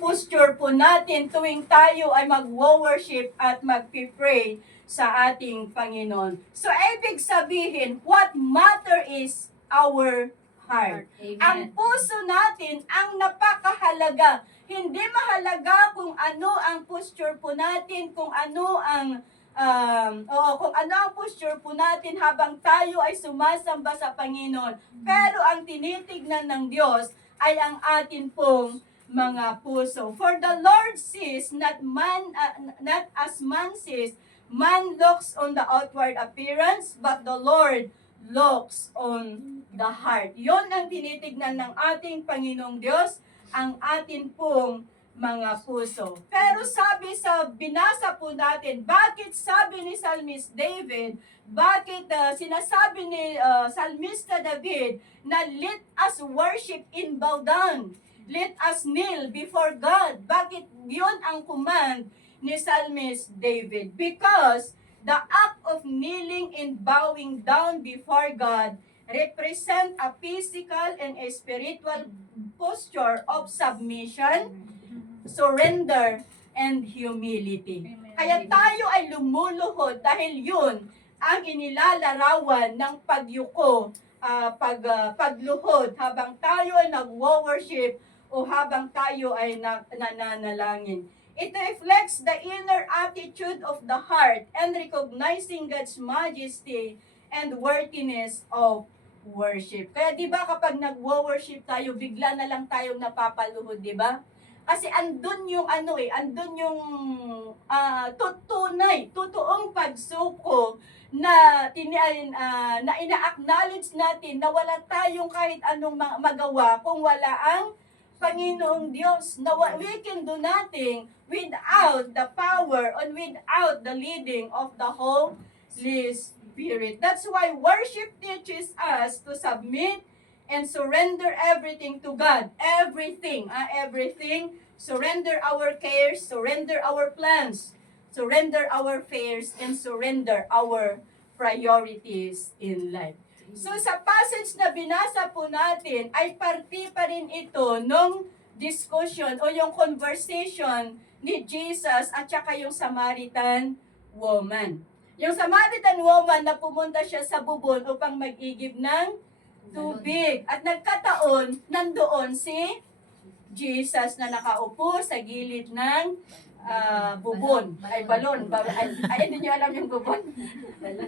posture po natin tuwing tayo ay mag-worship at mag-pray sa ating Panginoon. So, ibig sabihin, what matter is our heart. Amen. Ang puso natin ang napakahalaga. Hindi mahalaga kung ano ang posture po natin, kung ano ang posture po natin habang tayo ay sumasamba sa Panginoon. Pero ang tinitignan ng Diyos ay ang atin pong mga puso. For the Lord sees not as man sees. Man looks on the outward appearance, but the Lord looks on the heart. Yon ang tinitignan ng ating Panginoong Diyos, ang atin pong mga puso. Pero sabi sa binasa po natin, bakit sabi ni Psalmist David, bakit sinasabi ni Psalmista David na let us worship in bow down, let us kneel before God? Bakit yon ang command ni Psalmist David? Because the act of kneeling and bowing down before God represent a physical and a spiritual posture of submission, surrender, and humility. Amen. Kaya tayo ay lumuluhod dahil yun ang inilalarawan ng pagyuko, pagluhod habang tayo ay nag-worship o habang tayo ay nananalangin. It reflects the inner attitude of the heart and recognizing God's majesty and worthiness of worship. Kaya di ba kapag nag-worship tayo, bigla na lang tayong napapaluhod, di ba? Kasi andun yung andun yung totoong pagsuko na na ina-acknowledge natin na wala tayong kahit anong magawa kung wala ang Panginoong Diyos, na we can do nothing without the power and without the leading of the Holy Spirit. That's why worship teaches us to submit and surrender everything to God. Everything. Surrender our cares, surrender our plans, surrender our fears, and surrender our priorities in life. So sa passage na binasa po natin, ay parte pa rin ito nung discussion o yung conversation ni Jesus at saka yung Samaritan woman. Yung Samaritan woman na pumunta siya sa bubon upang mag-igib ng tubig. At nagkataon, nandoon si Jesus na nakaupo sa gilid ng bubon. Balon. Hindi nyo alam yung bubon?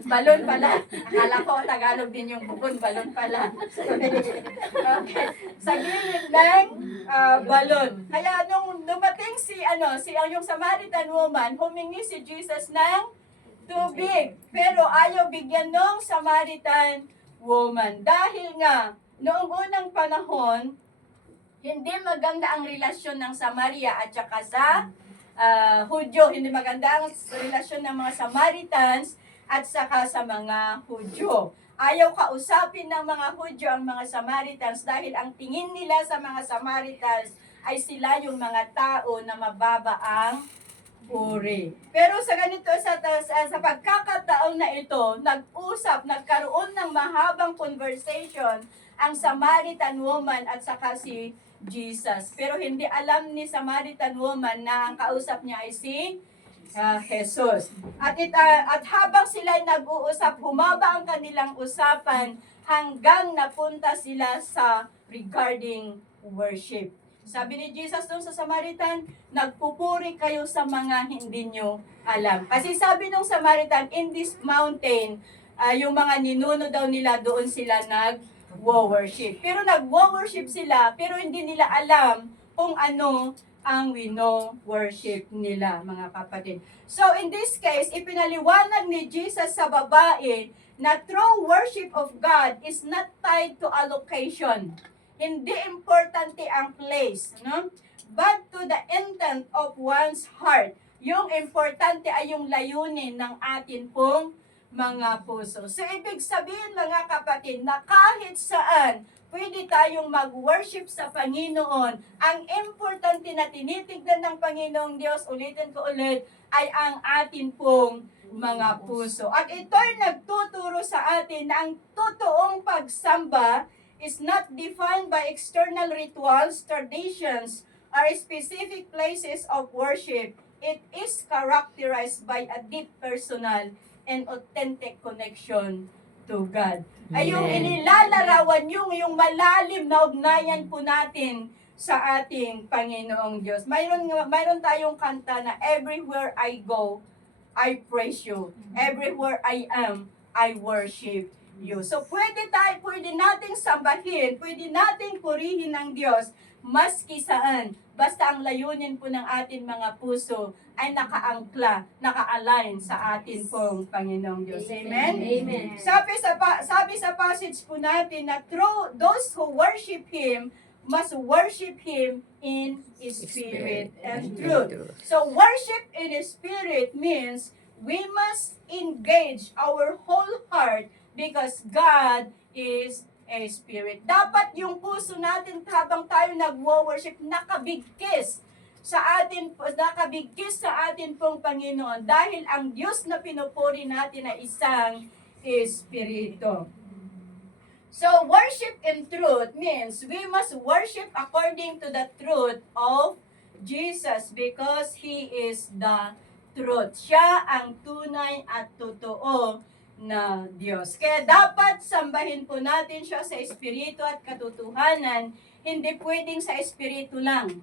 Balon pala. Akala ko Tagalog din yung bubon. Balon pala. Okay. Sa gilid ng balon. Kaya nung dumating yung Samaritan woman, humingi si Jesus ng tubig. Pero ayaw bigyan ng Samaritan woman. Dahil nga, noong unang panahon, hindi maganda ang relasyon ng Samaria at saka sa Hudyo. Hindi maganda ang relasyon ng mga Samaritans at saka sa mga Hudyo. Ayaw kausapin ng mga Hudyo ang mga Samaritans dahil ang tingin nila sa mga Samaritans ay sila yung mga tao na mababa ang uri. Pero sa ganito, sa pagkakataon na ito, nagkaroon ng mahabang conversation ang Samaritan woman at saka si Jesus. Pero hindi alam ni Samaritan woman na ang kausap niya ay si Jesus. At habang sila ay nag-uusap, humaba ang kanilang usapan hanggang napunta sila sa regarding worship. Sabi ni Jesus doon sa Samaritan, nagpupuri kayo sa mga hindi nyo alam. Kasi sabi nung Samaritan, in this mountain, yung mga ninuno daw nila, doon sila nag-worship. Pero nag-worship sila, pero hindi nila alam kung ano ang wino-worship nila, mga kapatid. So in this case, ipinaliwanag ni Jesus sa babae na true worship of God is not tied to a location. Hindi importante ang place, no? But to the intent of one's heart. Yung importante ay yung layunin ng atin pong mga puso. So, ibig sabihin mga kapatid, na kahit saan pwede tayong mag-worship sa Panginoon. Ang importante na tinitignan ng Panginoong Diyos, ulitin ko ulit, ay ang atin pong mga puso. At ito'y nagtuturo sa atin na ang totoong pagsamba is not defined by external rituals, traditions, are specific places of worship. It is characterized by a deep personal and authentic connection to God. Ay yung inilalarawan yung malalim na ugnayan po natin sa ating Panginoong Diyos. Mayroon tayong kanta na everywhere I go, I praise you. Everywhere I am, I worship you. So pwede nating sambahin, pwede nating purihin ng Diyos maski saan. Basta ang layunin po ng ating mga puso ay nakaangkla, naka-align sa atin pong Panginoong Diyos. Amen? Amen. Sabi sa passage po natin na through those who worship Him must worship Him in spirit and truth. So worship in spirit means we must engage our whole heart because God is a spirit. Dapat yung puso natin habang tayo nagwo-worship nakabigkis sa atin pong Panginoon dahil ang Diyos na pinupuri natin ay isang espiritu. So worship in truth means we must worship according to the truth of Jesus because He is the truth. Siya ang tunay at totoo na Diyos. Kaya dapat sambahin po natin siya sa espiritu at katotohanan. Hindi pwedeng sa espiritu lang.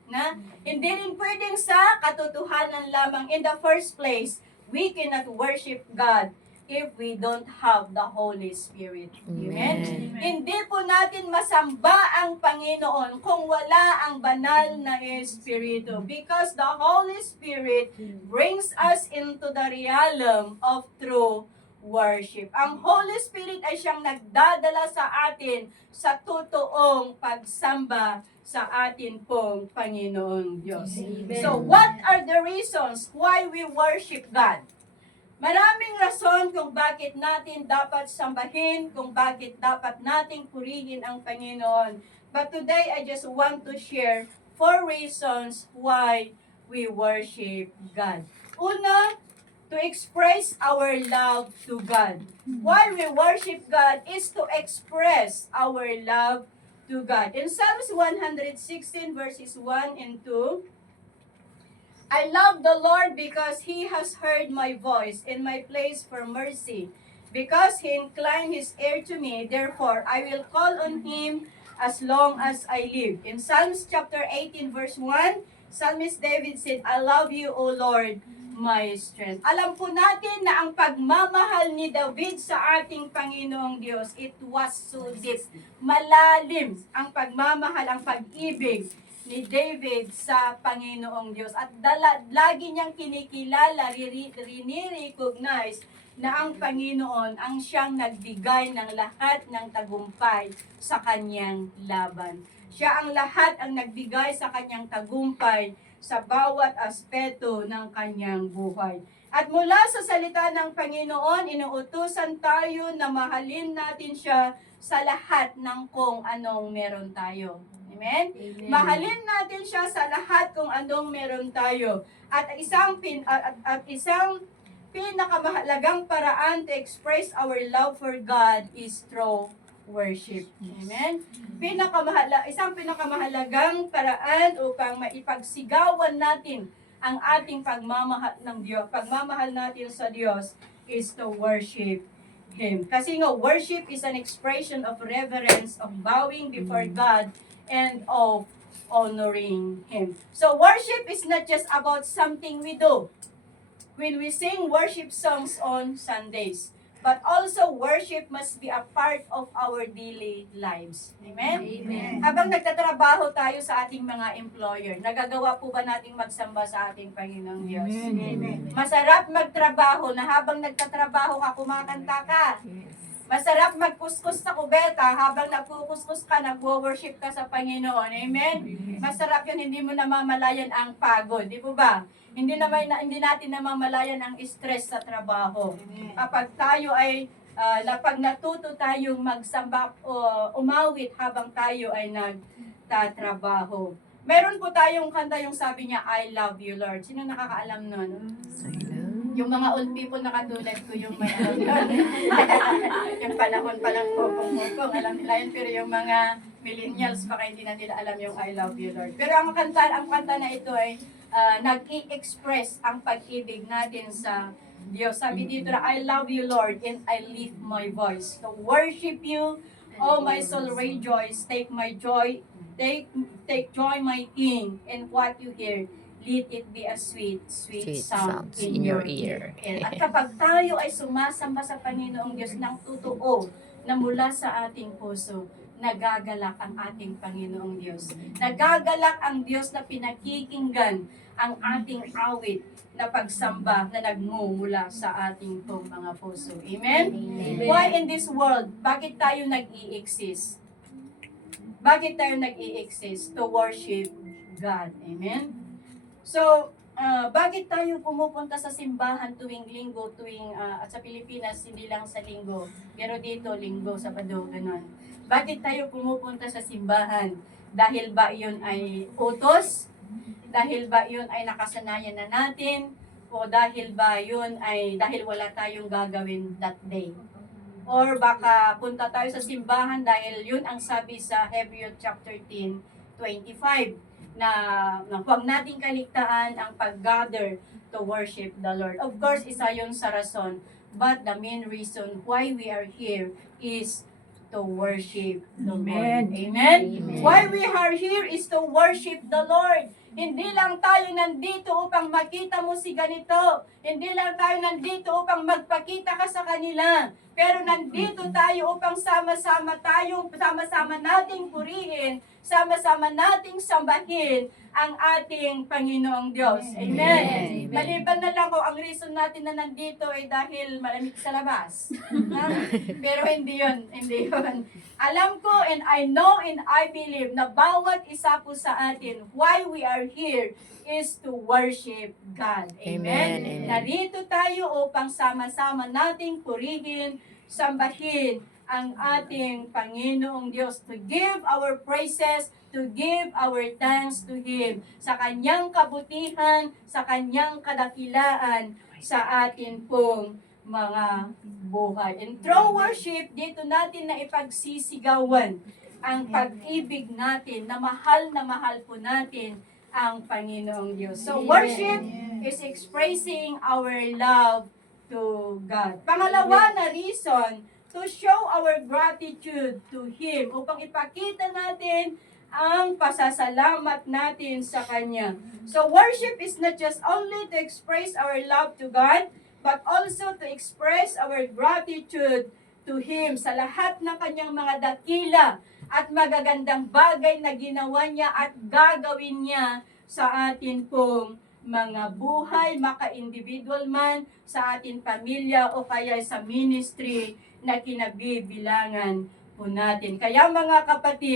Hindi rin pwedeng sa katotohanan lamang. In the first place, we cannot worship God if we don't have the Holy Spirit. Amen? Hindi po natin masamba ang Panginoon kung wala ang banal na Espiritu. Because the Holy Spirit brings us into the realm of true worship. Ang Holy Spirit ay siyang nagdadala sa atin sa totoong pagsamba sa atin pong Panginoong Diyos. Amen. So, what are the reasons why we worship God? Maraming rason kung bakit natin dapat sambahin, kung bakit dapat nating purihin ang Panginoon. But today, I just want to share 4 reasons why we worship God. Una, to express our love to God. Why we worship God is to express our love to God. In Psalms 116 verses 1 and 2, I love the Lord because He has heard my voice in my place for mercy. Because He inclined His ear to me, therefore I will call on Him as long as I live. In Psalms chapter 18 verse 1, Psalmist David said, I love you, O Lord, my strength. Alam po natin na ang pagmamahal ni David sa ating Panginoong Diyos, it was so deep. Malalim ang pagmamahal, ang pag-ibig ni David sa Panginoong Diyos. At lagi niyang kinikilala, rini-recognize na ang Panginoon ang siyang nagbigay ng lahat ng tagumpay sa kanyang laban. Siya ang lahat ang nagbigay sa kanyang tagumpay sa bawat aspeto ng kanyang buhay. At mula sa salita ng Panginoon, inuutusan tayo na mahalin natin siya sa lahat ng kung anong meron tayo. Amen? Mahalin natin siya sa lahat kung anong meron tayo. At isang pinakamahalagang paraan to express our love for God is through worship. Amen? Isang pinakamahalagang paraan upang maipagsigawan natin ang ating pagmamahal ng Diyos, pagmamahal natin sa Diyos is to worship Him. Kasi nga, worship is an expression of reverence, of bowing before God, and of honoring Him. So, worship is not just about something we do. When we sing worship songs on Sundays, but also worship must be a part of our daily lives. Amen? Amen. Habang nagtatrabaho tayo sa ating mga employer, nagagawa po ba nating magsamba sa ating Panginoong Diyos? Amen. Masarap magtrabaho na habang nagtatrabaho ka, kumakanta ka. Masarap magkuskus sa kubeta habang nagkukuskus ka, nagwo-worship ka sa Panginoon. Amen? Masarap yun, hindi mo namamalayan ang pagod. Di po ba? Hindi natin namamalayan ang stress sa trabaho. Kapag tayo ay, pag natuto tayong magsamba o umawit habang tayo ay nagtatrabaho. Meron po tayong kanta yung sabi niya, I love you, Lord. Sino nakakaalam nun? Yung mga old people na katulad ko, yung may yung panahon pa lang po, alam nila yun, pero yung mga millennials baka hindi na nila alam yung I love you Lord. Pero ang kanta na ito ay nag-i-express ang pag-ibig natin sa Diyos. Sabi dito na, I love you Lord and I lift my voice to worship you. Oh my soul rejoice, take my joy, take joy my King, and what you hear, let it be a sweet, sweet sound in your ear. At kapag tayo ay sumasamba sa Panginoong Diyos ng totoo na mula sa ating puso, nagagalak ang ating Panginoong Diyos. Nagagalak ang Diyos na pinakikinggan ang ating awit na pagsamba na nagmumula sa ating pong mga puso. Amen? Amen. Why in this world? Bakit tayo nag-i-exist? Bakit tayo nag-i-exist? To worship God. Amen? So, bakit tayo pumupunta sa simbahan tuwing linggo, at sa Pilipinas, hindi lang sa linggo, pero dito, linggo, sabado, ganun. Bakit tayo pumupunta sa simbahan? Dahil ba yun ay utos? Dahil ba yun ay nakasanayan na natin? O dahil ba yun ay dahil wala tayong gagawin that day? Or baka punta tayo sa simbahan dahil yun ang sabi sa Hebrews chapter 10:25 na huwag nating kaligtaan ang pag-gather to worship the Lord. Of course, isa yun sa rason. But the main reason why we are here is to worship the Lord. Amen? Amen. Why we are here is to worship the Lord. Hindi lang tayo nandito upang makita mo si ganito. Hindi lang tayo nandito upang magpakita ka sa kanila. Pero nandito tayo upang sama-sama nating purihin, sama-sama nating sambahin ang ating Panginoong Diyos. Amen. Amen. Maliban na lang kung ang reason natin na nandito ay dahil malamig sa labas. Ha? Pero hindi yun. Alam ko and I know and I believe na bawat isa po sa atin, why we are here is to worship God. Amen? Amen. Narito tayo upang sama-sama nating purihin, sambahin ang ating Panginoong Diyos, to give our praises, to give our thanks to Him sa Kanyang kabutihan, sa Kanyang kadakilaan sa atin pong mga buhay. And through worship, dito natin na ipagsisigawan ang pag-ibig natin, na mahal po natin ang Panginoong Diyos. So worship is expressing our love to God. Pangalawa na reason, to show our gratitude to Him, upang ipakita natin ang pasasalamat natin sa Kanya. So worship is not just only to express our love to God, but also to express our gratitude to Him sa lahat ng Kanyang mga dakila at magagandang bagay na ginawa niya at gagawin niya sa atin pong mga buhay, maka-individual man, sa ating pamilya o kaya sa ministry na kinabibilangan po natin. Kaya mga kapatid,